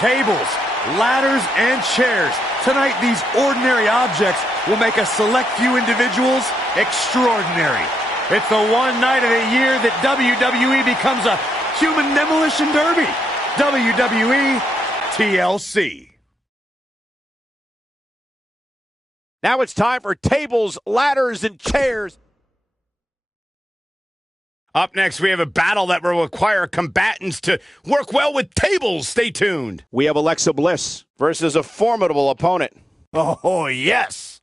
tables, ladders, and chairs. Tonight, these ordinary objects will make a select few individuals extraordinary. It's the one night of the year that WWE becomes a human demolition derby. WWE TLC. Now it's time for tables, ladders, and chairs. Up next, we have a battle that will require combatants to work well with tables. Stay tuned. We have Alexa Bliss versus a formidable opponent. Oh, yes.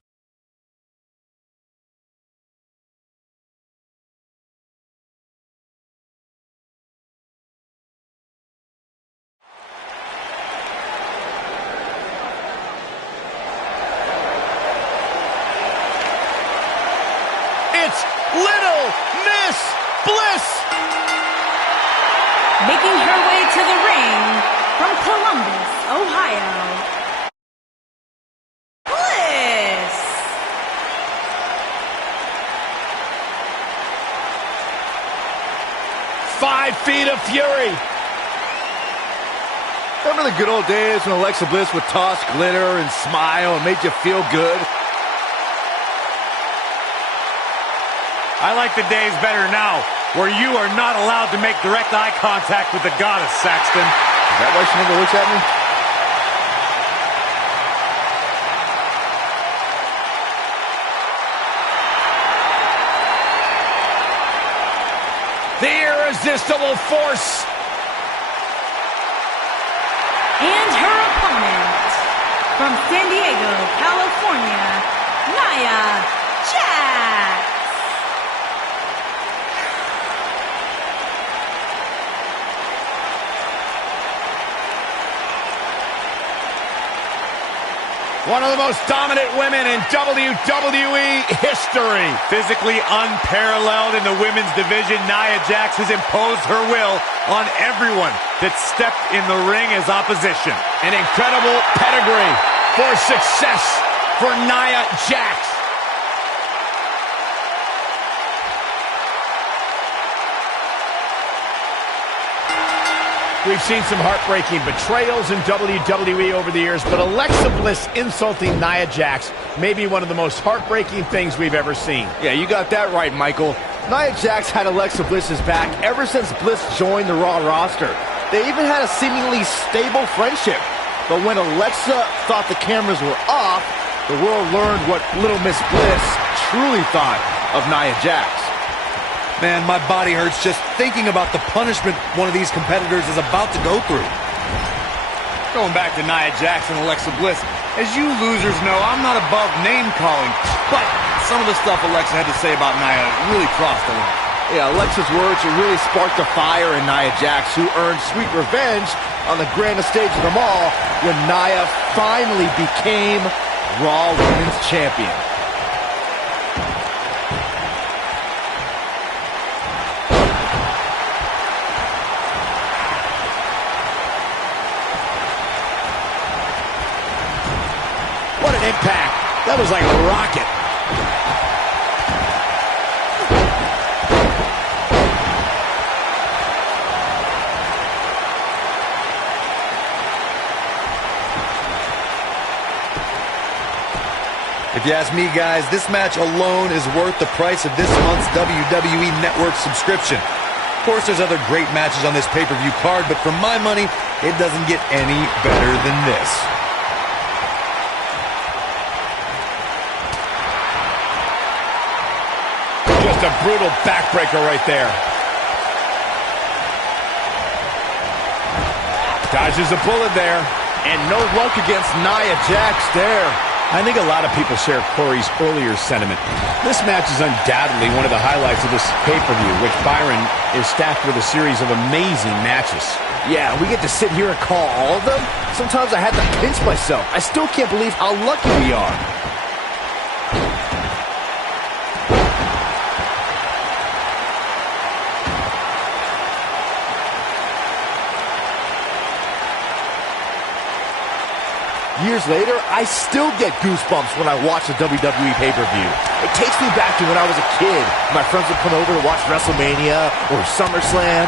It's Little Miss Bliss! Making her way to the ring from Columbus, Ohio, Bliss! 5 feet of fury. Remember the good old days when Alexa Bliss would toss glitter and smile and made you feel good? I like the days better now, where you are not allowed to make direct eye contact with the goddess, Saxton. Is that why she never looks at me? The irresistible force. And her opponent, from San Diego, California, Nia Jax. One of the most dominant women in WWE history. Physically unparalleled in the women's division, Nia Jax has imposed her will on everyone that stepped in the ring as opposition. An incredible pedigree for success for Nia Jax. We've seen some heartbreaking betrayals in WWE over the years, but Alexa Bliss insulting Nia Jax may be one of the most heartbreaking things we've ever seen. Yeah, you got that right, Michael. Nia Jax had Alexa Bliss's back ever since Bliss joined the Raw roster. They even had a seemingly stable friendship. But when Alexa thought the cameras were off, the world learned what Little Miss Bliss truly thought of Nia Jax. Man, my body hurts just thinking about the punishment one of these competitors is about to go through. Going back to Nia Jax and Alexa Bliss, as you losers know, I'm not above name-calling, but some of the stuff Alexa had to say about Nia really crossed the line. Yeah, Alexa's words really sparked a fire in Nia Jax, who earned sweet revenge on the grandest stage of them all when Nia finally became Raw Women's Champion. What an impact. That was like a rocket. If you ask me, guys, this match alone is worth the price of this month's WWE Network subscription. Of course, there's other great matches on this pay-per-view card, but for my money, it doesn't get any better than this. Just a brutal backbreaker right there. Dodges a bullet there. And no luck against Nia Jax there. I think a lot of people share Corey's earlier sentiment. This match is undoubtedly one of the highlights of this pay-per-view, which Byron is stacked with a series of amazing matches. Yeah, we get to sit here and call all of them. Sometimes I had to pinch myself. I still can't believe how lucky we are. Years later, I still get goosebumps when I watch a WWE pay-per-view. It takes me back to when I was a kid. My friends would come over to watch WrestleMania or SummerSlam.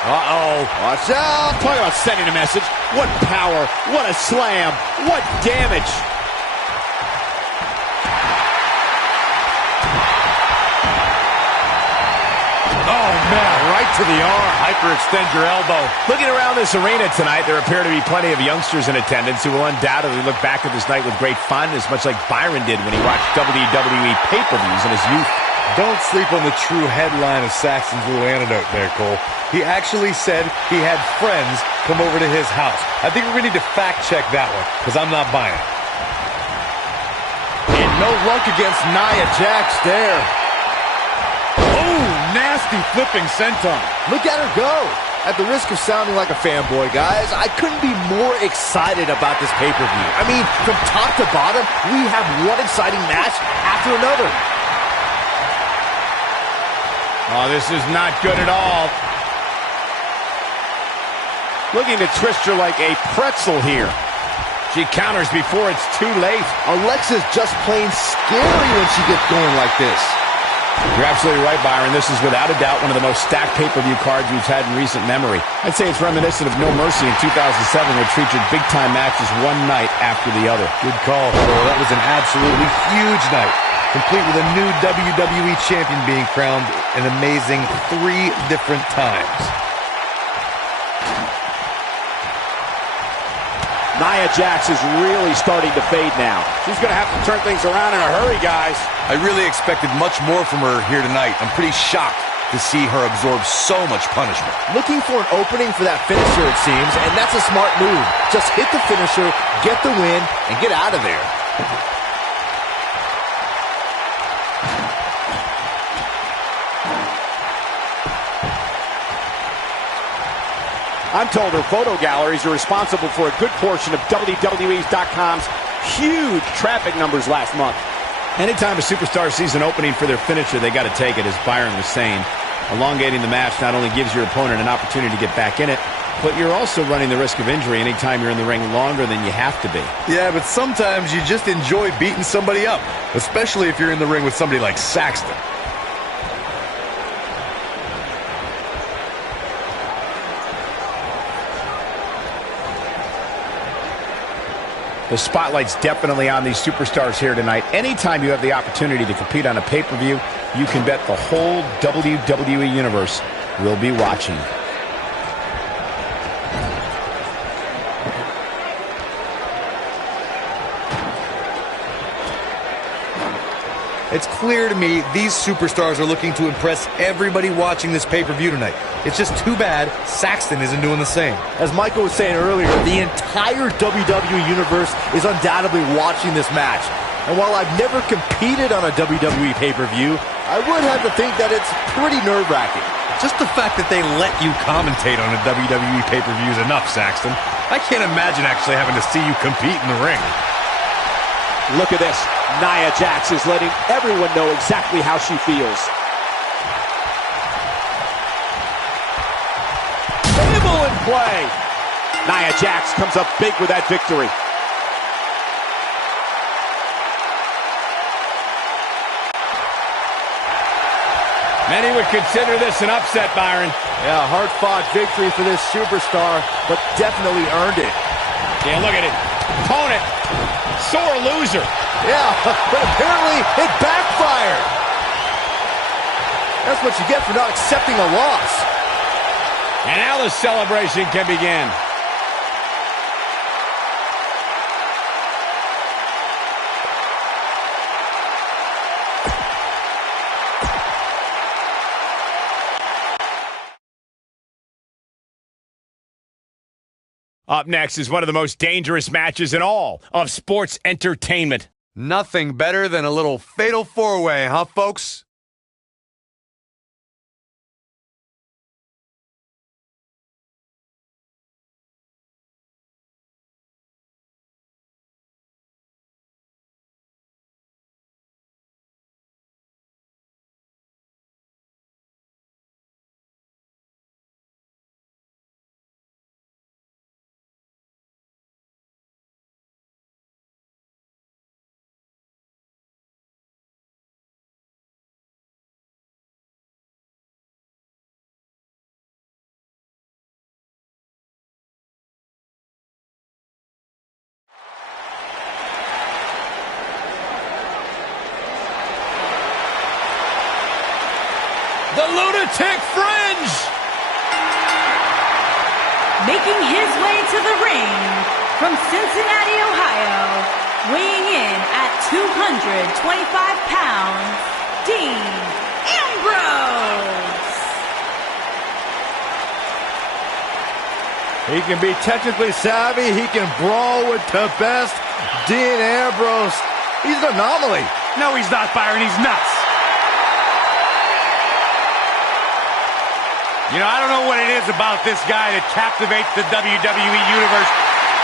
Uh-oh. Watch out. Talk about sending a message. What power, what a slam, what damage. Oh, man, right to the arm. Hyperextend your elbow. Looking around this arena tonight, there appear to be plenty of youngsters in attendance who will undoubtedly look back at this night with great fondness, much like Byron did when he watched WWE pay-per-views in his youth. Don't sleep on the true headline of Saxton's little antidote there, Cole. He actually said he had friends come over to his house. I think we're going to need to fact-check that one, because I'm not buying it. And no luck against Nia Jax there. Oh, nasty flipping senton. Look at her go. At the risk of sounding like a fanboy, guys, I couldn't be more excited about this pay-per-view. I mean, from top to bottom, we have one exciting match after another. Oh, this is not good at all. Looking to twist her like a pretzel here. She counters before it's too late. Alexa's just plain scary when she gets going like this. You're absolutely right, Byron. This is without a doubt one of the most stacked pay-per-view cards we've had in recent memory. I'd say it's reminiscent of No Mercy in 2007, which featured big-time matches one night after the other. Good call, Cole. That was an absolutely huge night, complete with a new WWE champion being crowned an amazing 3 different times. Nia Jax is really starting to fade now. She's going to have to turn things around in a hurry, guys. I really expected much more from her here tonight. I'm pretty shocked to see her absorb so much punishment. Looking for an opening for that finisher, it seems, and that's a smart move. Just hit the finisher, get the win, and get out of there. I'm told her photo galleries are responsible for a good portion of WWE's.com's huge traffic numbers last month. Anytime a superstar sees an opening for their finisher, they got to take it, as Byron was saying. Elongating the match not only gives your opponent an opportunity to get back in it, but you're also running the risk of injury anytime you're in the ring longer than you have to be. Yeah, but sometimes you just enjoy beating somebody up, especially if you're in the ring with somebody like Saxton. The spotlight's definitely on these superstars here tonight. Anytime you have the opportunity to compete on a pay-per-view, you can bet the whole WWE Universe will be watching. It's clear to me these superstars are looking to impress everybody watching this pay-per-view tonight. It's just too bad Saxton isn't doing the same. As Michael was saying earlier, the entire WWE Universe is undoubtedly watching this match. And while I've never competed on a WWE pay-per-view, I would have to think that it's pretty nerve-wracking. Just the fact that they let you commentate on a WWE pay-per-view is enough, Saxton. I can't imagine actually having to see you compete in the ring. Look at this. Nia Jax is letting everyone know exactly how she feels. Table in play. Nia Jax comes up big with that victory. Many would consider this an upset, Byron. Yeah, hard-fought victory for this superstar, but definitely earned it. Yeah, look at it. Opponent, sore loser. Yeah, but apparently it backfired. That's what you get for not accepting a loss. And now the celebration can begin. Up next is one of the most dangerous matches in all of sports entertainment. Nothing better than a little fatal four-way, huh, folks? The lunatic fringe! Making his way to the ring from Cincinnati, Ohio, weighing in at 225 pounds, Dean Ambrose. He can be technically savvy. He can brawl with the best. Dean Ambrose, he's an anomaly. No, he's not, Byron. He's nuts. You know, I don't know what it is about this guy that captivates the WWE Universe.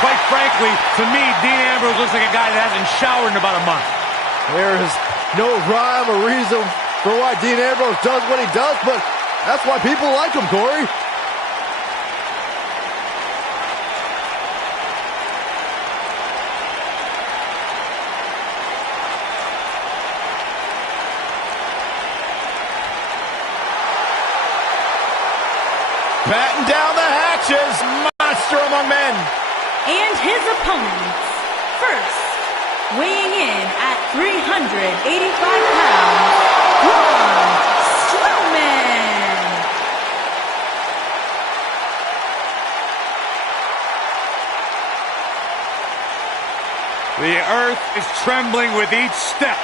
Quite frankly, to me, Dean Ambrose looks like a guy that hasn't showered in about a month. There is no rhyme or reason for why Dean Ambrose does what he does, but that's why people like him, Corey. Batten down the hatches, monster among men. And his opponents, first, weighing in at 385 pounds, Braun Strowman. The earth is trembling with each step.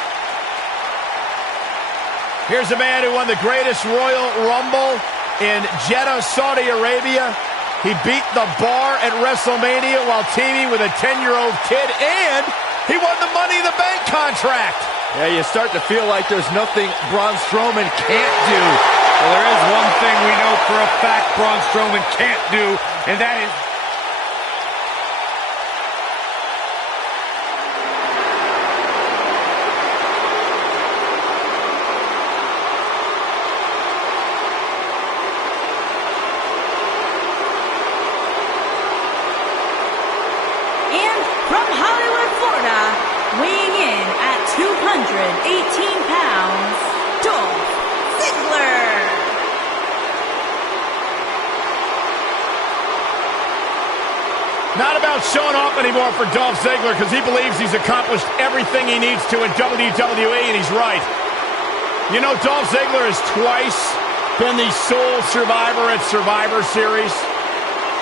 Here's a man who won the greatest Royal Rumble in Jeddah, Saudi Arabia. He beat the Bar at WrestleMania while teaming with a 10-year-old kid, and he won the Money in the Bank contract. Yeah, you start to feel like there's nothing Braun Strowman can't do. Well, there is one thing we know for a fact Braun Strowman can't do, and that is... From Hollywood, Florida, weighing in at 218 pounds, Dolph Ziggler. Not about showing off anymore for Dolph Ziggler because he believes he's accomplished everything he needs to in WWE, and he's right. You know, Dolph Ziggler has twice been the sole survivor at Survivor Series.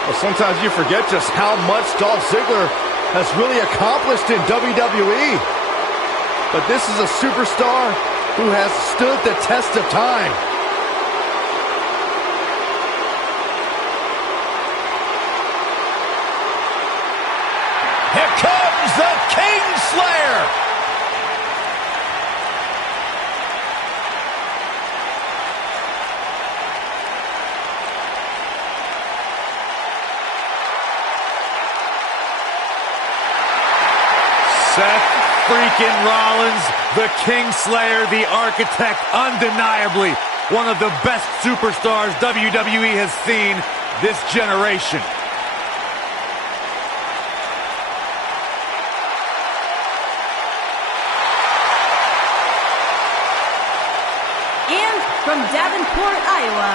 Well, sometimes you forget just how much Dolph Ziggler has really accomplished in WWE. But this is a superstar who has stood the test of time. Here comes the Kingslayer. Seth freaking Rollins, the Kingslayer, the architect, undeniably one of the best superstars WWE has seen this generation. And from Davenport, Iowa,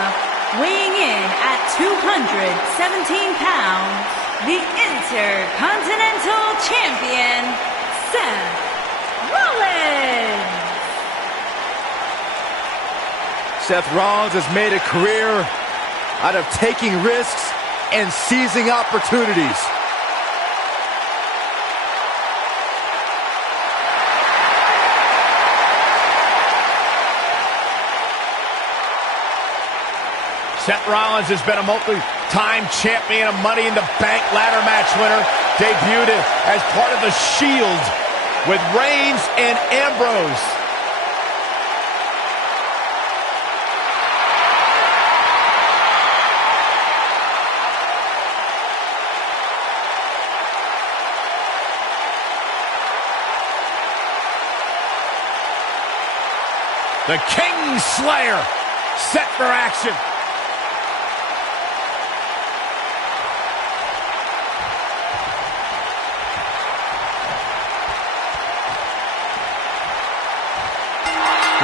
weighing in at 217 pounds, the Intercontinental Champion, Seth Rollins. Seth Rollins has made a career out of taking risks and seizing opportunities. Seth Rollins has been a multi-time champion, a Money in the Bank ladder match winner, debuted as part of the Shield with Reigns and Ambrose. The Kingslayer set for action.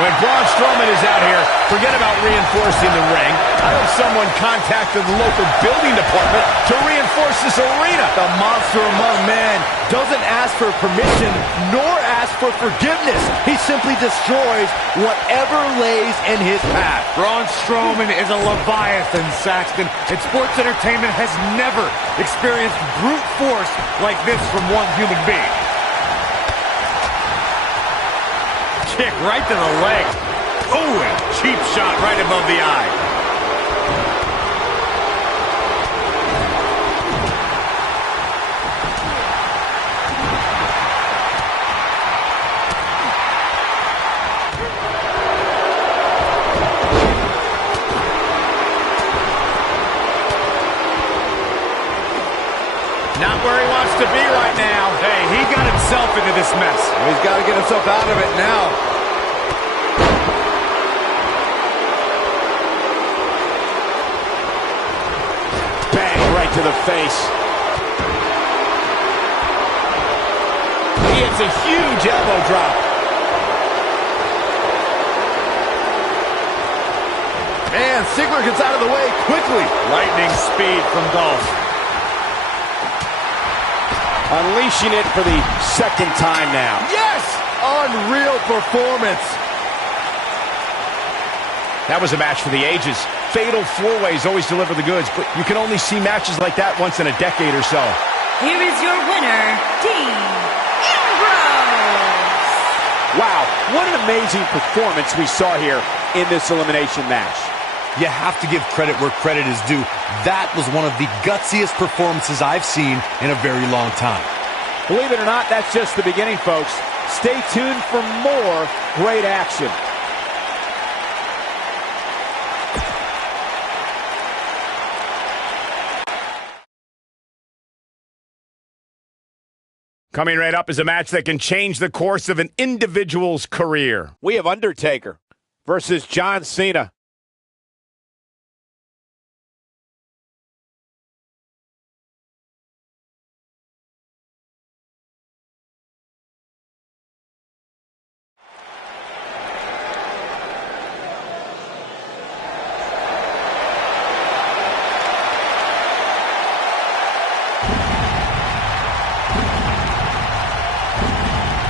When Braun Strowman is out here, forget about reinforcing the ring. I hope someone contacted the local building department to reinforce this arena. The monster among men doesn't ask for permission nor ask for forgiveness. He simply destroys whatever lays in his path. Braun Strowman is a Leviathan, Saxton, and sports entertainment has never experienced brute force like this from one human being. Kick right to the leg. Oh, and cheap shot right above the eye. Not where he wants to be right now. Hey, he got himself into this mess. He's got to get himself out of it now. Bang, right to the face. He hits a huge elbow drop. And Ziggler gets out of the way quickly. Lightning speed from Dolph. Unleashing it for the second time now. Yes! Unreal performance. That was a match for the ages. Fatal four-ways always deliver the goods, but you can only see matches like that once in a decade or so. Here is your winner, Dean Ambrose. Wow, what an amazing performance we saw here in this elimination match. You have to give credit where credit is due. That was one of the gutsiest performances I've seen in a very long time. Believe it or not, that's just the beginning, folks. Stay tuned for more great action. Coming right up is a match that can change the course of an individual's career. We have Undertaker versus John Cena.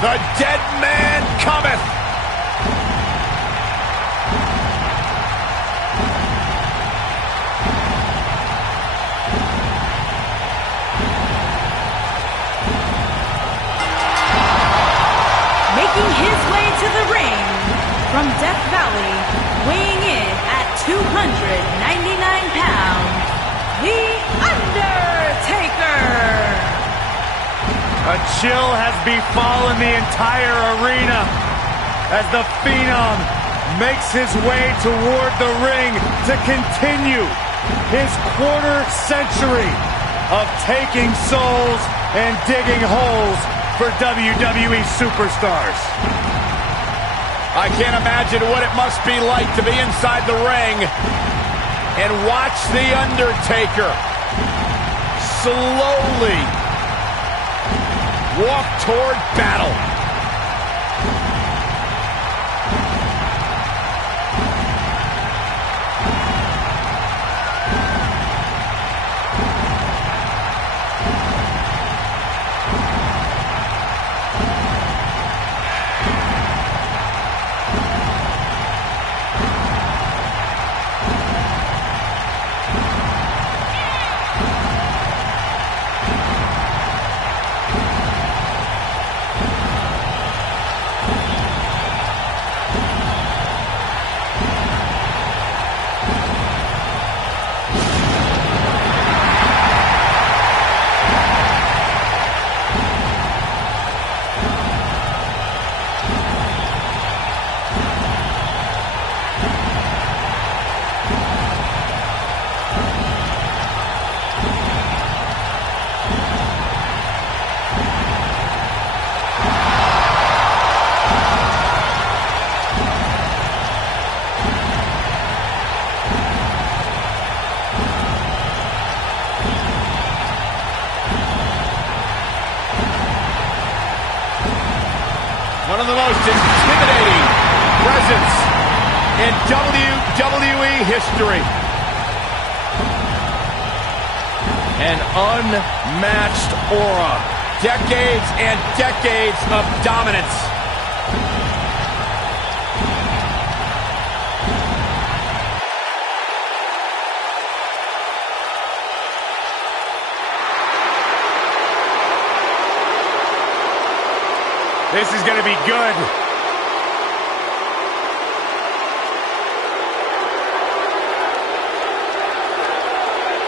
The dead man cometh. Making his way to the ring from Death Valley, weighing in at 299 pounds, The Undertaker. A chill has befallen the entire arena as the Phenom makes his way toward the ring to continue his quarter century of taking souls and digging holes for WWE superstars. I can't imagine what it must be like to be inside the ring and watch The Undertaker slowly walk toward battle. One of the most intimidating presence emergence in WWE history. An unmatched aura. Decades and decades of dominance. This is going to be good.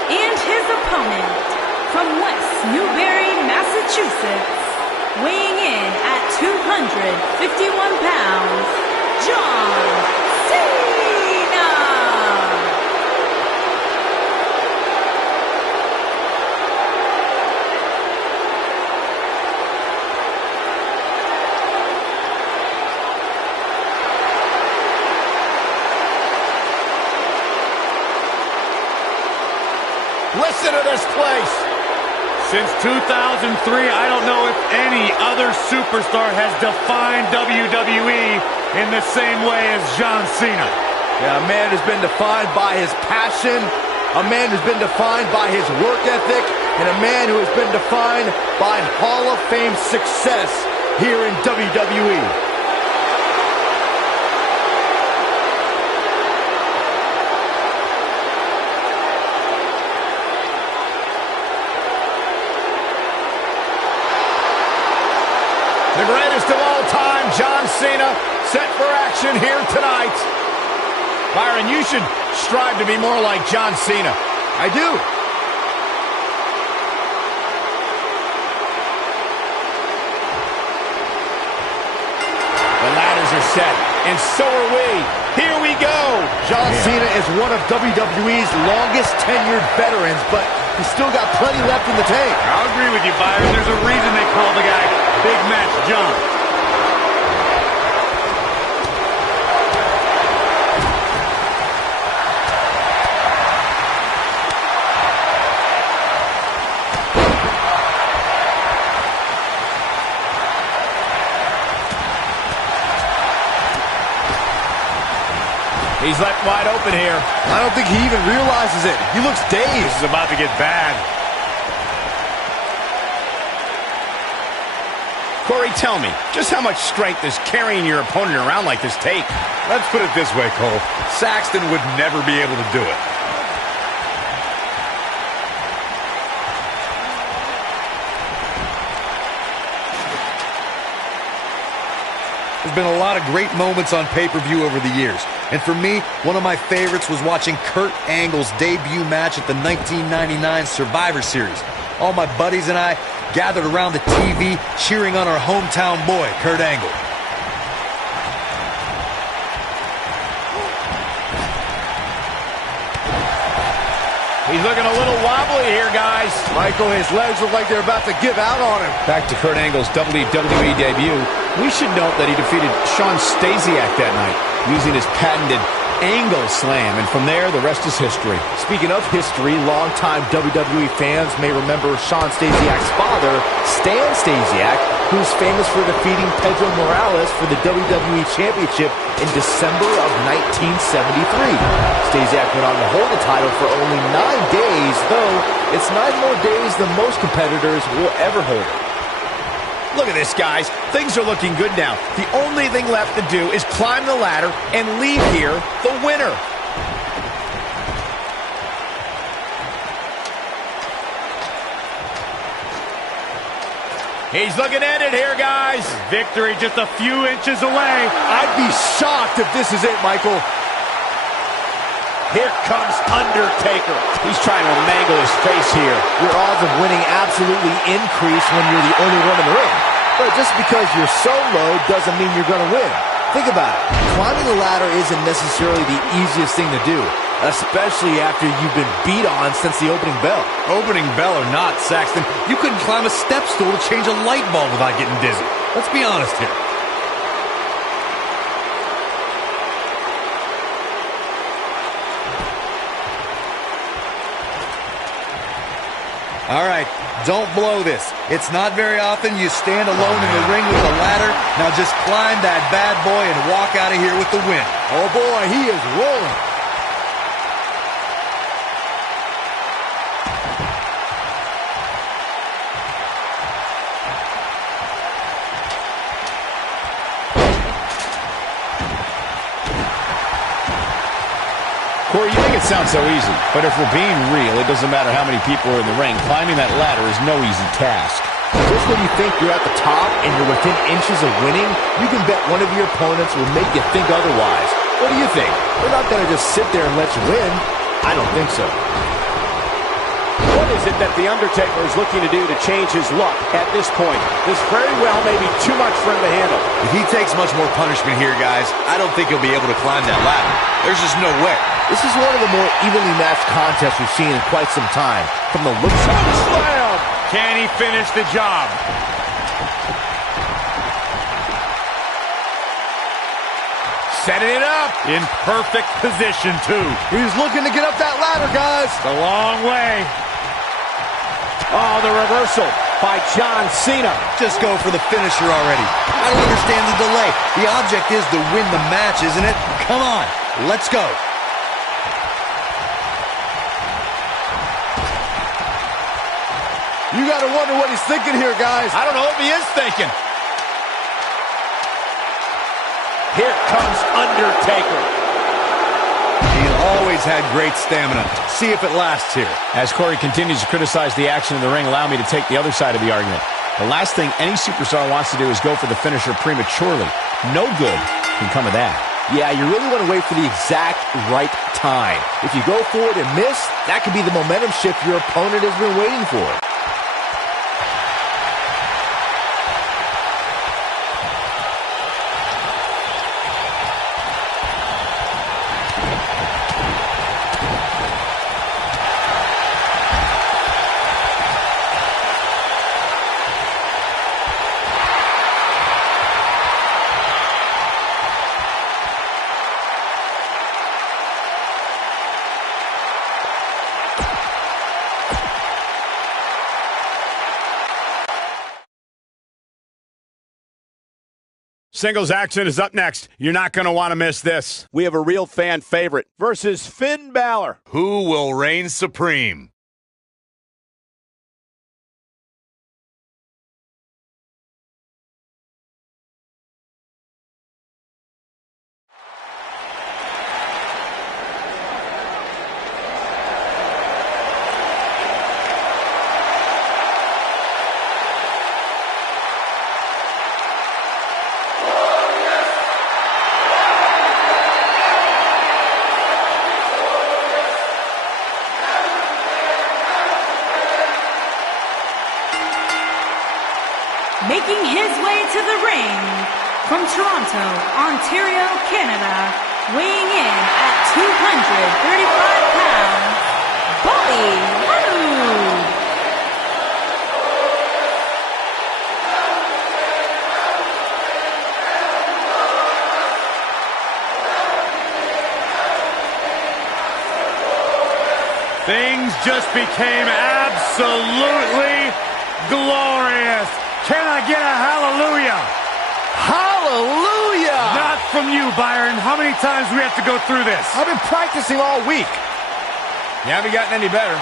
And his opponent, from West Newbury, Massachusetts, weighing in at 251 pounds, John Cena! Listen to this place. Since 2003, I don't know if any other superstar has defined WWE in the same way as John Cena. Yeah, a man who's been defined by his passion, a man who's been defined by his work ethic, and a man who has been defined by Hall of Fame success here in WWE. The greatest of all time, John Cena, set for action here tonight. Byron, you should strive to be more like John Cena. I do. The ladders are set, and so are we. Here we go. John Cena is one of WWE's longest tenured veterans, but he's still got plenty left in the tank. I'll agree with you, Byron. There's a reason they call the guy Big Match John. He's left wide open here. I don't think he even realizes it. He looks dazed. This is about to get bad. Corey, tell me, just how much strength does carrying your opponent around like this take? Let's put it this way, Cole. Saxton would never be able to do it. There's been a lot of great moments on pay-per-view over the years. And for me, one of my favorites was watching Kurt Angle's debut match at the 1999 Survivor Series. All my buddies and I gathered around the TV cheering on our hometown boy, Kurt Angle. He's looking a little wobbly here, guys. Michael, his legs look like they're about to give out on him. Back to Kurt Angle's WWE debut. We should note that he defeated Shawn Stasiak that night using his patented Angle Slam, and from there, the rest is history. Speaking of history, longtime WWE fans may remember Shawn Stasiak's father, Stan Stasiak, who's famous for defeating Pedro Morales for the WWE Championship in December of 1973. Stasiak went on to hold the title for only 9 days, though it's 9 more days than most competitors will ever hold it. Look at this, guys. Things are looking good now. The only thing left to do is climb the ladder and leave here the winner. He's looking at it here, guys. Victory just a few inches away. I'd be shocked if this is it, Michael. Here comes Undertaker. He's trying to mangle his face here. Your odds of winning absolutely increase when you're the only one in the ring. But just because you're so low doesn't mean you're going to win. Think about it. Climbing the ladder isn't necessarily the easiest thing to do, especially after you've been beat on since the opening bell. Opening bell or not, Saxton, you couldn't climb a step stool to change a light bulb without getting dizzy. Let's be honest here. All right, don't blow this. It's not very often you stand alone in the ring with a ladder. Now just climb that bad boy and walk out of here with the win. Oh boy, he is rolling. Corey, you think it sounds so easy, but if we're being real, it doesn't matter how many people are in the ring. Climbing that ladder is no easy task. Just when you think you're at the top and you're within inches of winning, you can bet one of your opponents will make you think otherwise. What do you think? They're not going to just sit there and let you win. I don't think so. What is it that The Undertaker is looking to do to change his luck at this point? This very well may be too much for him to handle. If he takes much more punishment here, guys, I don't think he'll be able to climb that ladder. There's just no way. This is one of the more evenly matched contests we've seen in quite some time. From the looks of it. Slam! Can he finish the job? Setting it up. In perfect position, too. He's looking to get up that ladder, guys. The long way. Oh, the reversal by John Cena. Just go for the finisher already. I don't understand the delay. The object is to win the match, isn't it? Come on, let's go. You got to wonder what he's thinking here, guys. I don't know if he is thinking. Here comes Undertaker. He's always had great stamina. See if it lasts here. As Corey continues to criticize the action in the ring, allow me to take the other side of the argument. The last thing any superstar wants to do is go for the finisher prematurely. No good can come of that. Yeah, you really want to wait for the exact right time. If you go for it and miss, that could be the momentum shift your opponent has been waiting for. Singles action is up next. You're not going to want to miss this. We have a real fan favorite versus Finn Balor. Who will reign supreme? Making his way to the ring from Toronto, Ontario, Canada, weighing in at 235 pounds, Bobby Roode. Things just became absolutely glorious. Can I get a hallelujah? Hallelujah! Not from you, Byron. How many times do we have to go through this? I've been practicing all week. You haven't gotten any better.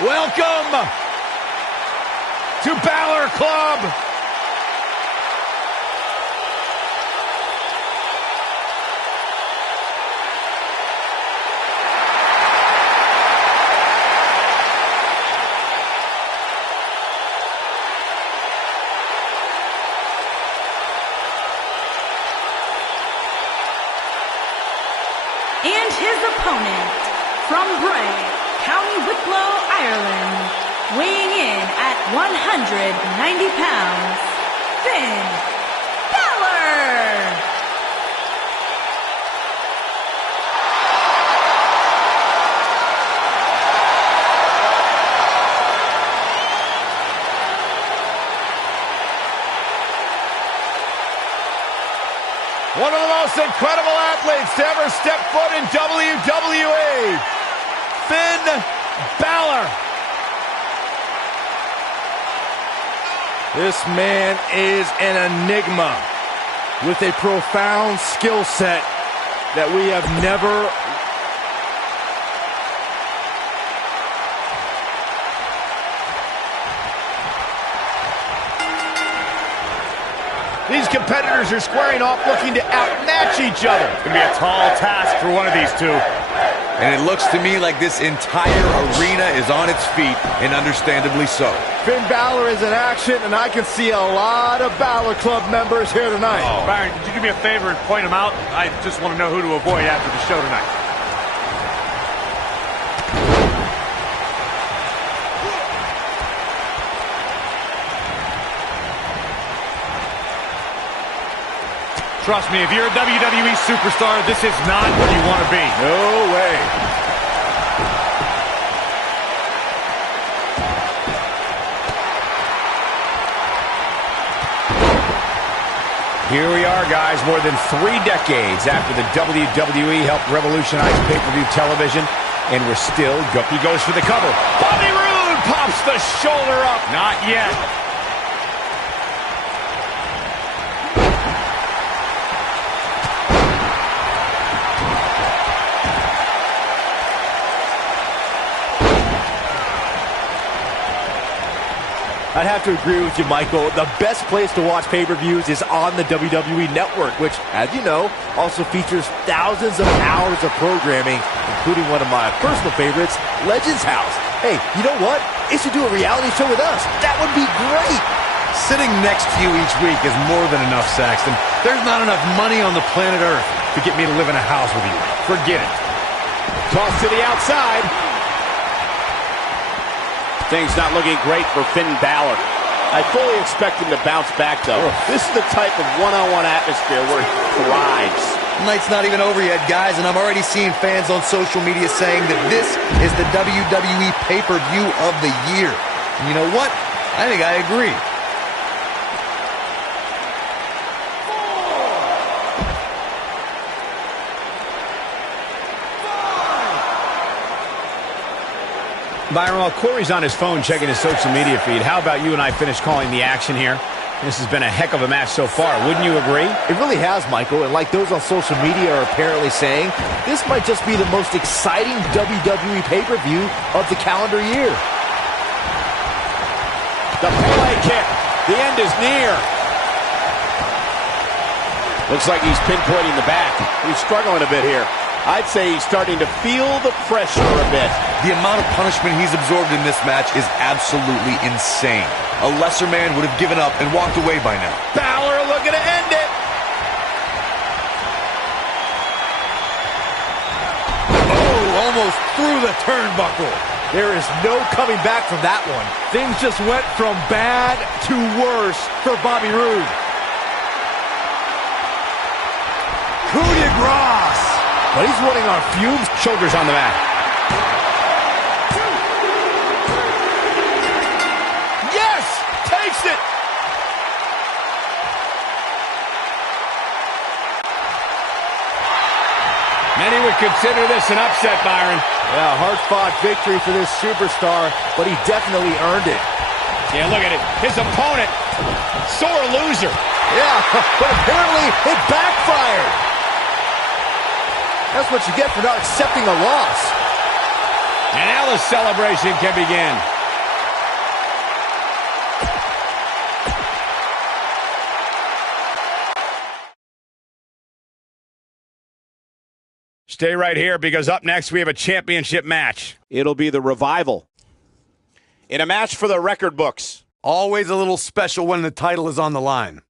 Welcome to Balor Club. his opponent, from Bray, County Wicklow, Ireland, weighing in at 190 pounds, Finn Balor! One of the most incredible athletes to ever step foot in WWE, Finn Balor. This man is an enigma with a profound skill set that we have never. These competitors are squaring off, looking to outmatch each other. It's going to be a tall task for one of these two. And it looks to me like this entire arena is on its feet, and understandably so. Finn Balor is in action, and I can see a lot of Balor Club members here tonight. Oh. Byron, could you do me a favor and point them out? I just want to know who to avoid after the show tonight. Trust me, if you're a WWE superstar, this is not where you want to be. No way. Here we are, guys, more than 3 decades after the WWE helped revolutionize pay-per-view television, and we're still He goes for the cover. Bobby Roode pops the shoulder up. Not yet. I'd have to agree with you, Michael. The best place to watch pay-per-views is on the WWE Network, which, as you know, also features thousands of hours of programming, including one of my personal favorites, Legends House. Hey, you know what? It should do a reality show with us. That would be great. Sitting next to you each week is more than enough, Saxton. There's not enough money on the planet Earth to get me to live in a house with you. Forget it. Toss to the outside. Things not looking great for Finn Balor. I fully expect him to bounce back, though. This is the type of one-on-one atmosphere where he thrives. Night's not even over yet, guys, and I'm already seeing fans on social media saying that this is the WWE pay-per-view of the year. And you know what? I think I agree. Byron, while Corey's on his phone checking his social media feed, how about you and I finish calling the action here? This has been a heck of a match so far. Wouldn't you agree? It really has, Michael, and like those on social media are apparently saying, this might just be the most exciting WWE pay-per-view of the calendar year. The Pele kick. The end is near. Looks like he's pinpointing the back. He's struggling a bit here. I'd say he's starting to feel the pressure a bit. The amount of punishment he's absorbed in this match is absolutely insane. A lesser man would have given up and walked away by now. Balor looking to end it. Oh, almost through the turnbuckle. There is no coming back from that one. Things just went from bad to worse for Bobby Roode. Coup de grace. But he's running on fumes. Shoulders on the mat. Yes! Takes it! Many would consider this an upset, Byron. Yeah, hard-fought victory for this superstar, but he definitely earned it. Yeah, look at it. His opponent, sore loser. Yeah, but apparently it backfired. That's what you get for not accepting a loss. And now the celebration can begin. Stay right here, because up next we have a championship match. It'll be the Revival in a match for the record books. Always a little special when the title is on the line.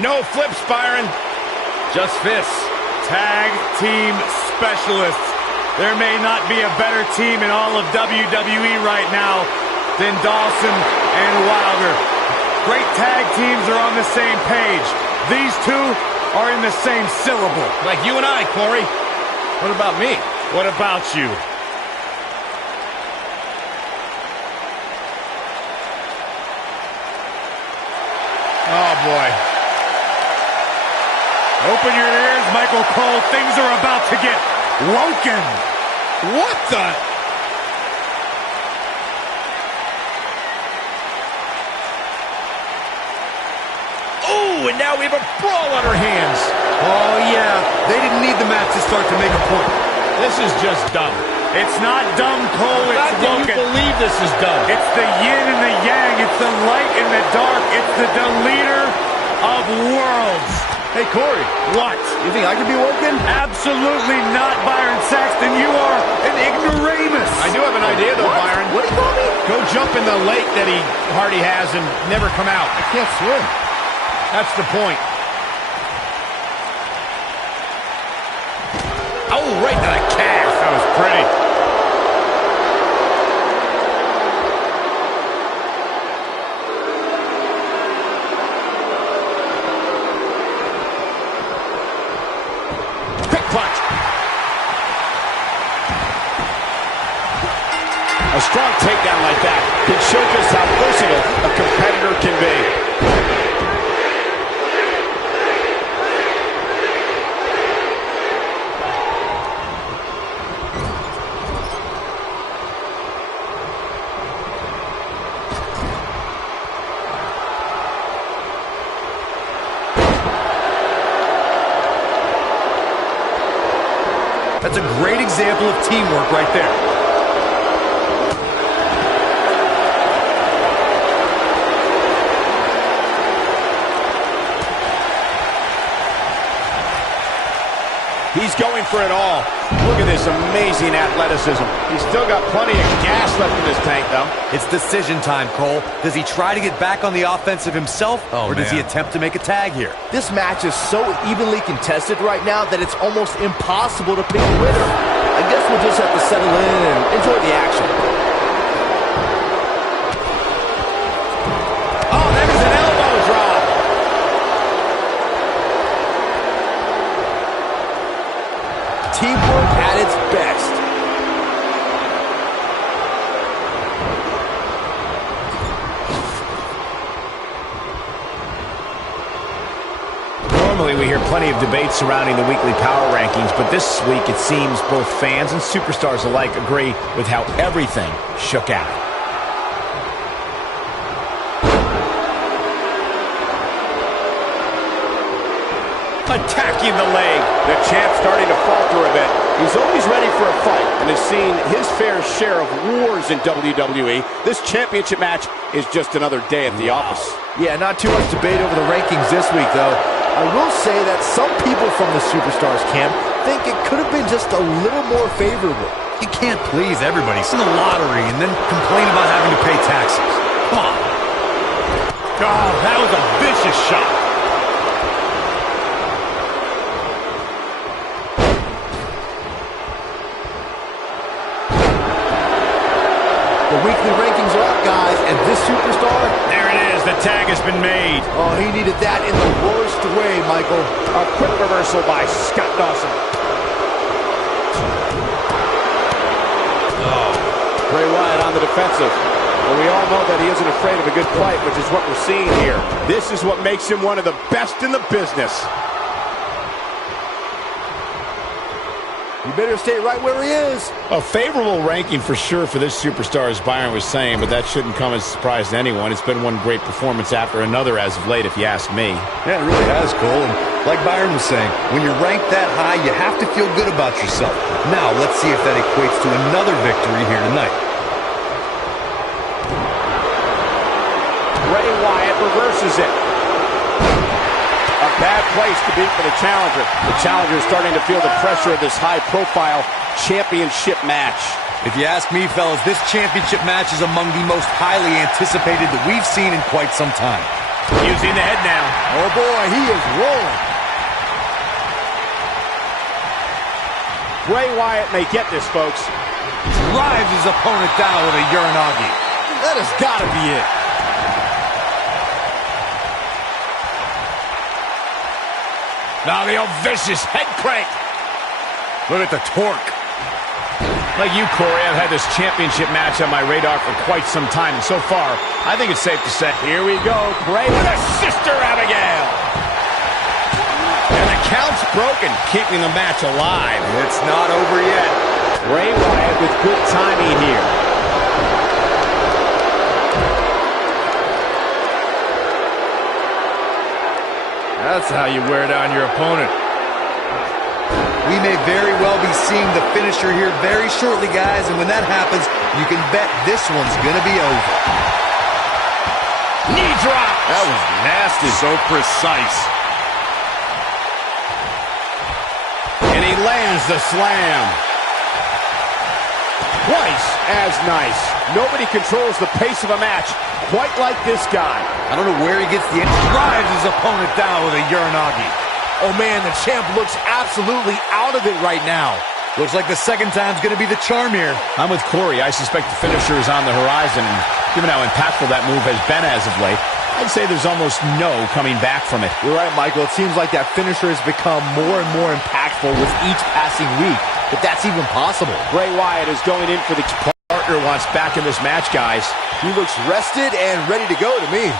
No flips, Byron. Just fists. Tag team specialists. There may not be a better team in all of WWE right now than Dawson and Wilder. Great tag teams are on the same page. These two are in the same syllable. Like you and I, Corey. What about me? What about you? Oh, boy. Open your ears, Michael Cole. Things are about to get woken. What the? Oh, and now we have a brawl on our hands. Oh, yeah. They didn't need the match to start to make a point. This is just dumb. It's not dumb, Cole. It's Not that you woken. believe this is dumb. It's the yin and the yang. It's the light and the dark. It's the deleter of worlds. Hey, Corey. What? You think I could be woken? Absolutely not, Byron Saxton. You are an ignoramus. I do have an idea, though, What? Byron. What do you call me? Go jump in the lake that Hardy has and never come out. I can't swim. That's the point. Oh, right to the calf. That was pretty. Quick punch. A strong takedown like that can show just how versatile a competitor can be. That's a great example of teamwork right there. He's going for it all. Look at this amazing athleticism. He's still got plenty of gas left in his tank, though. It's decision time, Cole. Does he try to get back on the offensive himself, or does he attempt to make a tag here? This match is so evenly contested right now that it's almost impossible to pick a winner. I guess we'll just have to settle in and enjoy the action. Oh, that was an elbow drop. Teamwork at its best. Normally we hear plenty of debate surrounding the weekly power rankings, but this week it seems both fans and superstars alike agree with how everything shook out. Attacking the leg. The champ starting to falter a bit. He's always ready for a fight and has seen his fair share of wars in WWE. This championship match is just another day at the office. Yeah, not too much debate over the rankings this week, though. I will say that some people from the Superstars camp think it could have been just a little more favorable. You can't please everybody. It's in the lottery and then complain about having to pay taxes. Come on. Oh, that was a vicious shot. The weekly rankings are up, guys, and this superstar... There it is. The tag has been made. Oh, he needed that in the worst way, Michael. A quick reversal by Scott Dawson. Bray Wyatt on the defensive. But we all know that he isn't afraid of a good fight, which is what we're seeing here. This is what makes him one of the best in the business. You better stay right where he is. A favorable ranking for sure for this superstar, as Byron was saying, but that shouldn't come as a surprise to anyone. It's been one great performance after another as of late, if you ask me. Yeah, it really has, Cole. And like Byron was saying, when you're ranked that high, you have to feel good about yourself. Now, let's see if that equates to another victory here tonight. Bray Wyatt reverses it. A bad place to be for the challenger. The challenger is starting to feel the pressure of this high-profile championship match. If you ask me, fellas, this championship match is among the most highly anticipated that we've seen in quite some time. Using the head now. Oh boy, he is rolling. Bray Wyatt may get this, folks. Drives his opponent down with a Uranagi. That has got to be it. Now the old vicious head crank. Look at the torque. Like you, Corey, I've had this championship match on my radar for quite some time. And so far, I think it's safe to say, here we go. Bray with a Sister Abigail. And the count's broken, keeping the match alive. It's not over yet. Bray Wyatt with good timing here. That's how you wear down your opponent. We may very well be seeing the finisher here very shortly, guys, and when that happens, you can bet this one's going to be over. Knee drop. That was nasty. So precise. And he lands the slam. Twice as nice. Nobody controls the pace of a match quite like this guy. I don't know where he gets the... Drives his opponent down with a Uranagi. Oh man, the champ looks absolutely out of it right now. Looks like the second time's going to be the charm here. I'm with Corey. I suspect the finisher is on the horizon, and given how impactful that move has been as of late, I'd say there's almost no coming back from it. You're right, Michael. It seems like that finisher has become more and more impactful with each passing week, if that's even possible. Bray Wyatt is going in for the partner wants back in this match, guys. He looks rested and ready to go to me.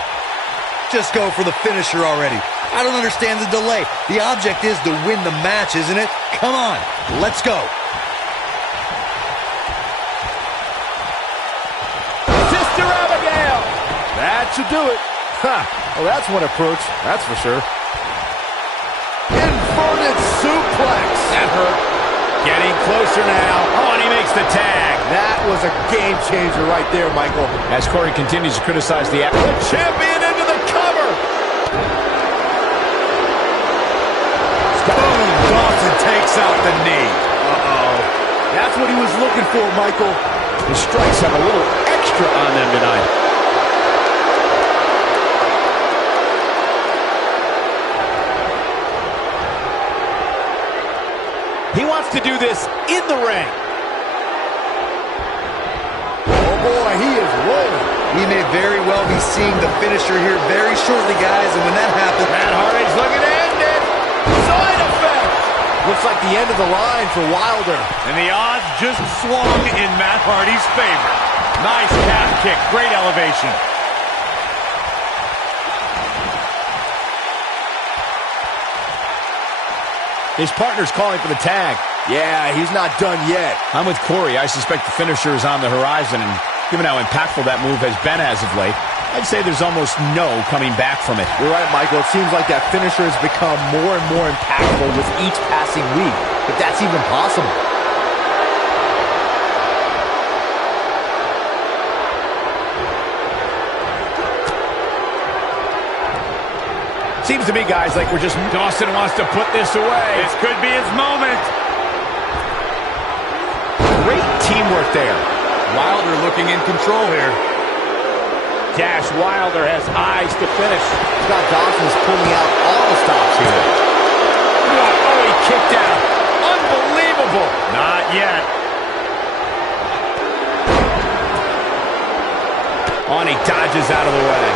Just go for the finisher already. I don't understand the delay. The object is to win the match, isn't it? Come on, let's go. Sister Abigail! That should do it. Ha! Well, that's one approach, that's for sure. Inverted suplex. That hurt. Getting closer now. Oh, and he makes the tag. That was a game changer right there, Michael. As Corey continues to criticize the champion into the cover. Boom! Dawson takes out the knee. Uh-oh. That's what he was looking for, Michael. The strikes have a little extra on them tonight. He wants to do this in the ring. Oh boy, he is rolling. We may very well be seeing the finisher here very shortly, guys, and when that happens... Matt Hardy's looking to end it. Side effect. Looks like the end of the line for Wilder. And the odds just swung in Matt Hardy's favor. Nice calf kick. Great elevation. His partner's calling for the tag. Yeah, he's not done yet. I'm with Corey. I suspect the finisher is on the horizon, and given how impactful that move has been as of late, I'd say there's almost no coming back from it. You're right, Michael. It seems like that finisher has become more and more impactful with each passing week, if that's even possible. Seems to me, guys, like we're just... Dawson wants to put this away. This could be his moment. Great teamwork there. Wilder looking in control here. Dash Wilder has eyes to finish. Scott Dawson is pulling out all the stops here. Oh, he kicked out. Unbelievable. Not yet. On, he dodges out of the way.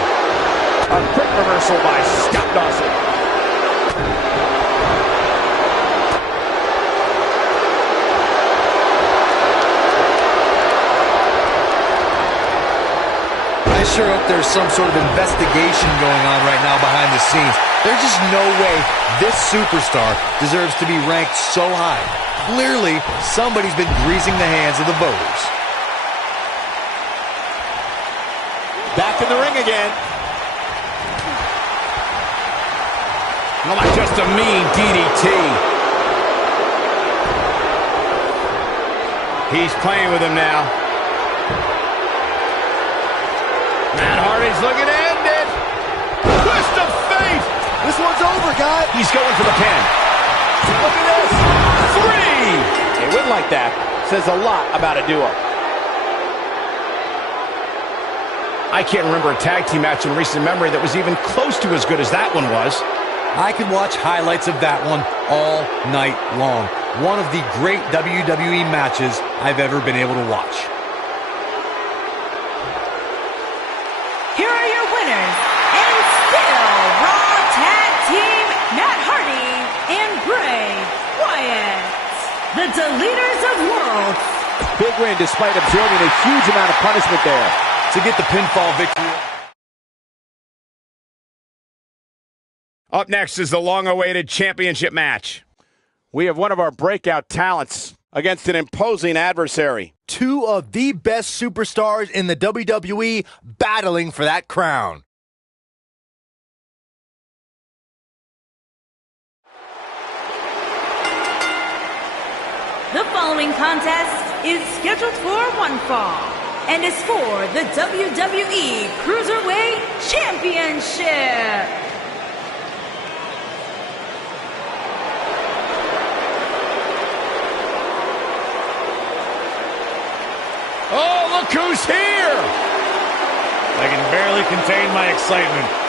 A quick reversal by Scott Dawson. I sure hope there's some sort of investigation going on right now behind the scenes. There's just no way this superstar deserves to be ranked so high. Clearly, somebody's been greasing the hands of the voters. Back in the ring again. Oh my, just a mean DDT. He's playing with him now. Matt Hardy's looking to end it. Twist of fate. This one's over, guys. He's going for the pin. Look at this. 3. A win like that says a lot about a duo. I can't remember a tag team match in recent memory that was even close to as good as that one was. I could watch highlights of that one all night long. One of the great WWE matches I've ever been able to watch. Here are your winners, and still Raw Tag Team, Matt Hardy and Bray Wyatt, the Deleters of Worlds. Big win despite absorbing a huge amount of punishment there. To get the pinfall victory. Up next is the long-awaited championship match. We have one of our breakout talents against an imposing adversary. Two of the best superstars in the WWE battling for that crown. The following contest is scheduled for one fall and is for the WWE Cruiserweight Championship. Oh, look who's here! I can barely contain my excitement.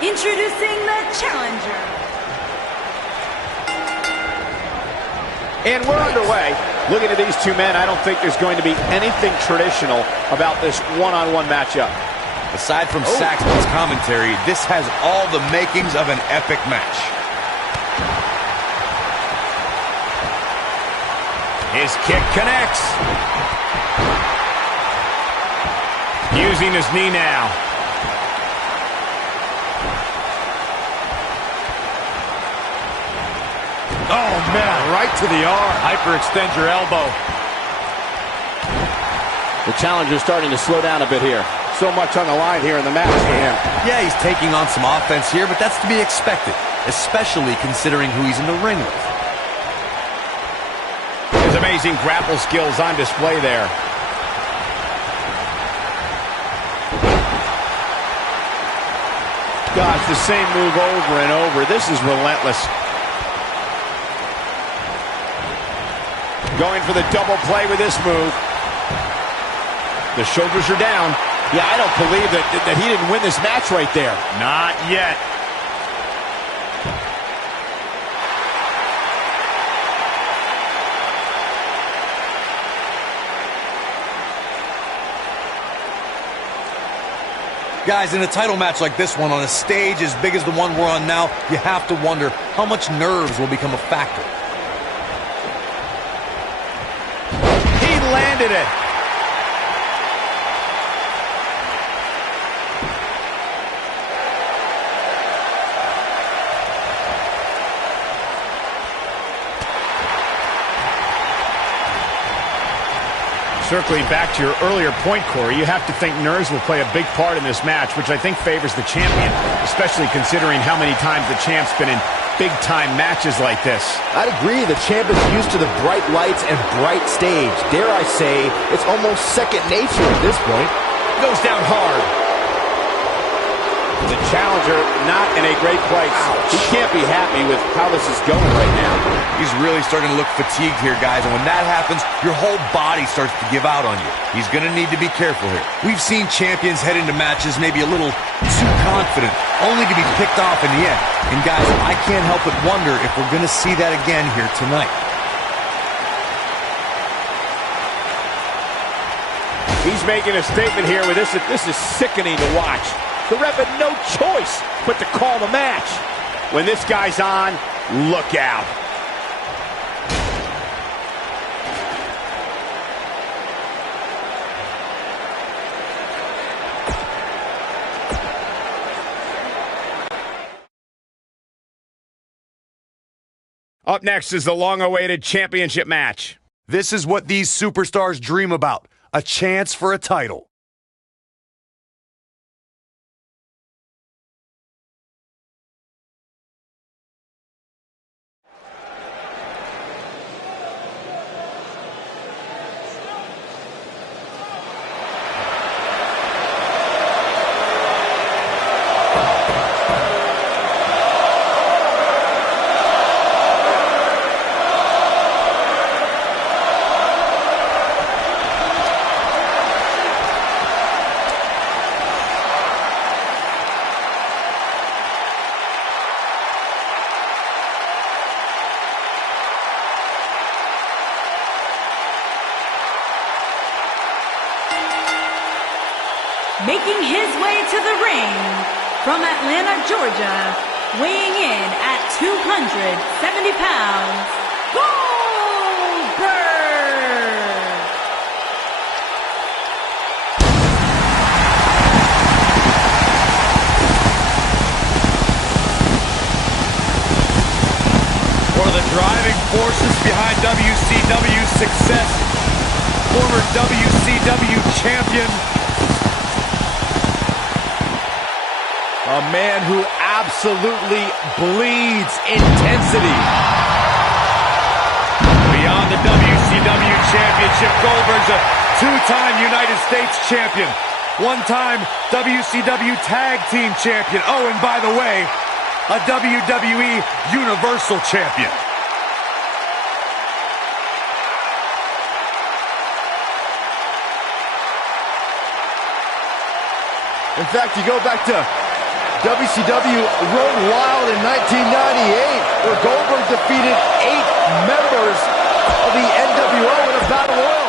Introducing the challenger. And we're underway. Looking at these two men, I don't think there's going to be anything traditional about this one-on-one matchup. Aside from Saxton's commentary, this has all the makings of an epic match. His kick connects. Using his knee now. Oh, man, right to the arm. Hyperextend your elbow. The challenger's starting to slow down a bit here. So much on the line here in the match for him. Yeah, he's taking on some offense here, but that's to be expected, especially considering who he's in the ring with. His amazing grapple skills on display there. Gosh, the same move over and over. This is relentless. Going for the double play with this move. The shoulders are down. Yeah, I don't believe that he didn't win this match right there. Not yet. Guys, in a title match like this one, on a stage as big as the one we're on now, you have to wonder how much nerves will become a factor. He landed it. Circling back to your earlier point, Corey, you have to think nerves will play a big part in this match, which I think favors the champion, especially considering how many times the champ's been in big-time matches like this. I'd agree. The champ is used to the bright lights and bright stage. Dare I say, it's almost second nature at this point. Goes down hard. The challenger not in a great place. Ouch. He can't be happy with how this is going right now. He's really starting to look fatigued here, guys, and when that happens, your whole body starts to give out on you. He's going to need to be careful here. We've seen champions head into matches maybe a little too confident, only to be picked off in the end. And guys, I can't help but wonder if we're going to see that again here tonight. He's making a statement here with this. This is sickening to watch. The ref had no choice but to call the match. When this guy's on, look out. Up next is the long-awaited championship match. This is what these superstars dream about, a chance for a title. Making his way to the ring from Atlanta, Georgia, weighing in at 270 pounds, Goldberg! One of the driving forces behind WCW's success, former WCW champion, a man who absolutely bleeds intensity. Beyond the WCW championship, Goldberg's a two-time United States champion, one-time WCW tag team champion. Oh, and by the way, a WWE Universal champion. In fact, you go back to WCW Road Wild in 1998, where Goldberg defeated 8 members of the NWO in a battle royal.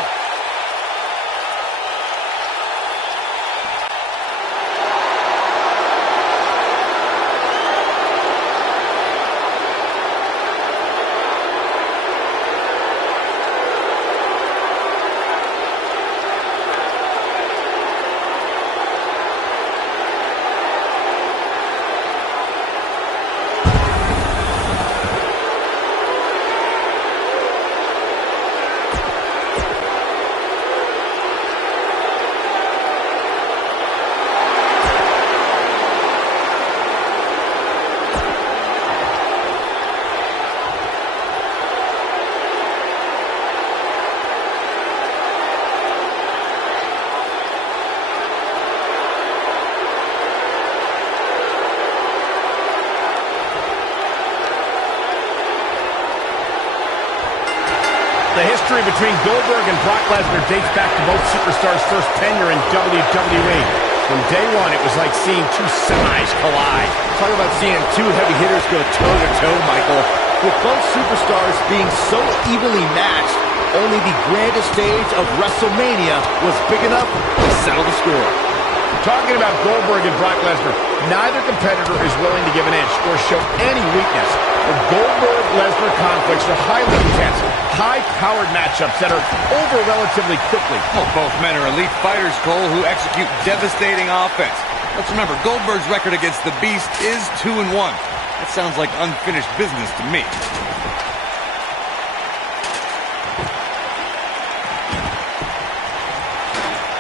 The history between Goldberg and Brock Lesnar dates back to both superstars' first tenure in WWE. From day one, it was like seeing two semis collide. Talk about seeing two heavy hitters go toe-to-toe, Michael. With both superstars being so evenly matched, only the grandest stage of WrestleMania was big enough to settle the score. Talking about Goldberg and Brock Lesnar, neither competitor is willing to give an inch or show any weakness. The Goldberg-Lesnar conflicts are highly intense, high-powered matchups that are over relatively quickly. Well, both men are elite fighters, Cole, who execute devastating offense. Let's remember, Goldberg's record against the Beast is 2-1. That sounds like unfinished business to me.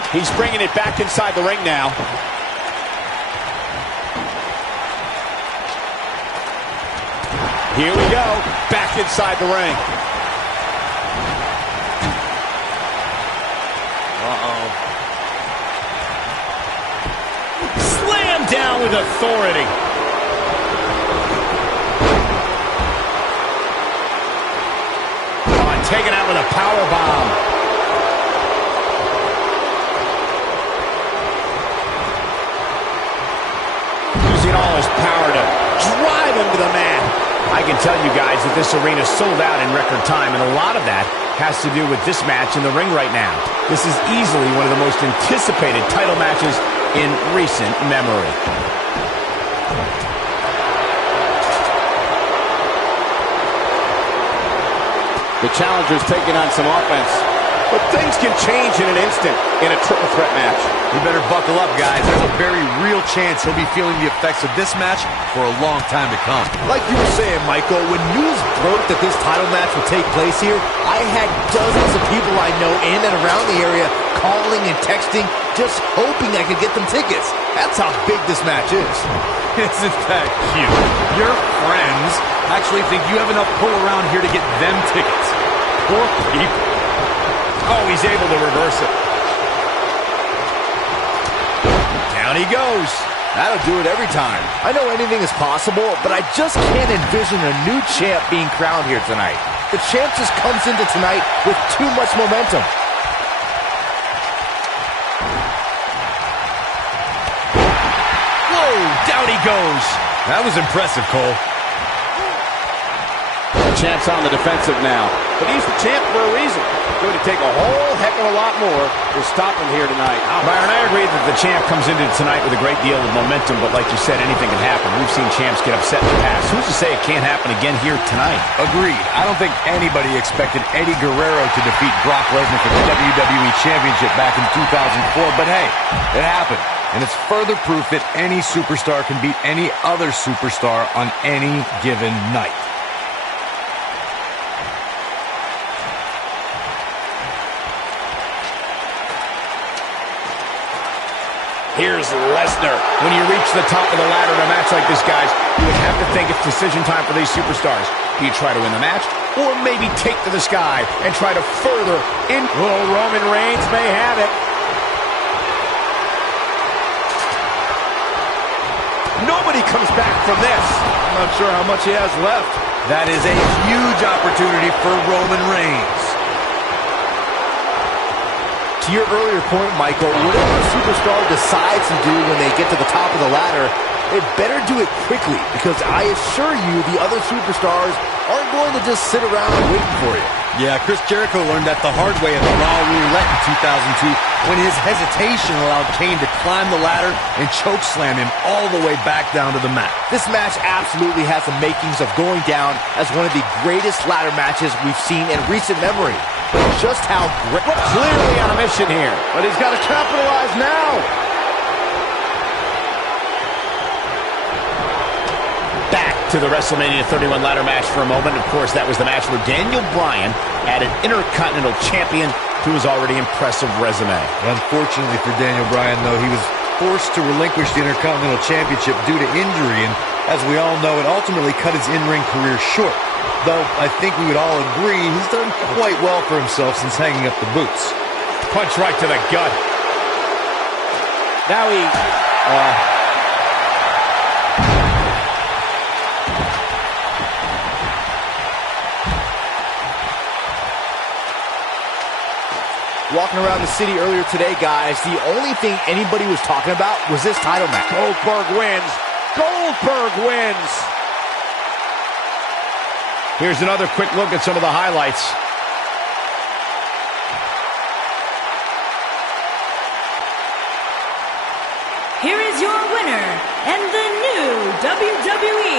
He's bringing it back inside the ring now. Here we go, back inside the ring. Slam down with authority. Oh, taken out with a power bomb. Using all his power to drive him to the mat. I can tell you guys that this arena sold out in record time, and a lot of that has to do with this match in the ring right now. This is easily one of the most anticipated title matches in recent memory. The challenger's taking on some offense. But things can change in an instant in a triple threat match. You better buckle up, guys. There's a very real chance he'll be feeling the effects of this match for a long time to come. Like you were saying, Michael, when news broke that this title match would take place here, I had dozens of people I know in and around the area calling and texting, just hoping I could get them tickets. That's how big this match is. Isn't that cute? Your friends actually think you have enough pull around here to get them tickets. Poor people. Oh, he's able to reverse it. Down he goes. That'll do it every time. I know anything is possible, but I just can't envision a new champ being crowned here tonight. The champ just comes into tonight with too much momentum. Whoa, down he goes. That was impressive, Cole. The champ's on the defensive now, but he's the champ for a reason. It's going to take a whole heck of a lot more to stop him here tonight. Byron, I agree that the champ comes into tonight with a great deal of momentum, but like you said, anything can happen. We've seen champs get upset in the past. Who's to say it can't happen again here tonight? Agreed. I don't think anybody expected Eddie Guerrero to defeat Brock Lesnar for the WWE Championship back in 2004, but hey, it happened. And it's further proof that any superstar can beat any other superstar on any given night. Here's Lesnar. When you reach the top of the ladder in a match like this, guys, you would have to think it's decision time for these superstars. Do you try to win the match, or maybe take to the sky and try to further in? Oh, Roman Reigns may have it. Nobody comes back from this. I'm not sure how much he has left. That is a huge opportunity for Roman Reigns. To your earlier point, Michael, whatever a superstar decides to do when they get to the top of the ladder, they better do it quickly, because I assure you the other superstars aren't going to just sit around waiting for you. Yeah, Chris Jericho learned that the hard way at the Raw Roulette in 2002 when his hesitation allowed Kane to climb the ladder and chokeslam him all the way back down to the mat. This match absolutely has the makings of going down as one of the greatest ladder matches we've seen in recent memory. But just how great... Clearly on a mission here. But he's got to capitalize now. Back to the WrestleMania 31 ladder match for a moment. Of course, that was the match where Daniel Bryan added Intercontinental Champion to his already impressive resume. Unfortunately for Daniel Bryan, though, he was forced to relinquish the Intercontinental Championship due to injury, and as we all know, it ultimately cut his in-ring career short. Though I think we would all agree he's done quite well for himself since hanging up the boots. Punch right to the gut. Now he... Walking around the city earlier today, guys, the only thing anybody was talking about was this title match. Goldberg wins. Goldberg wins. Here's another quick look at some of the highlights. Here is your winner and the new WWE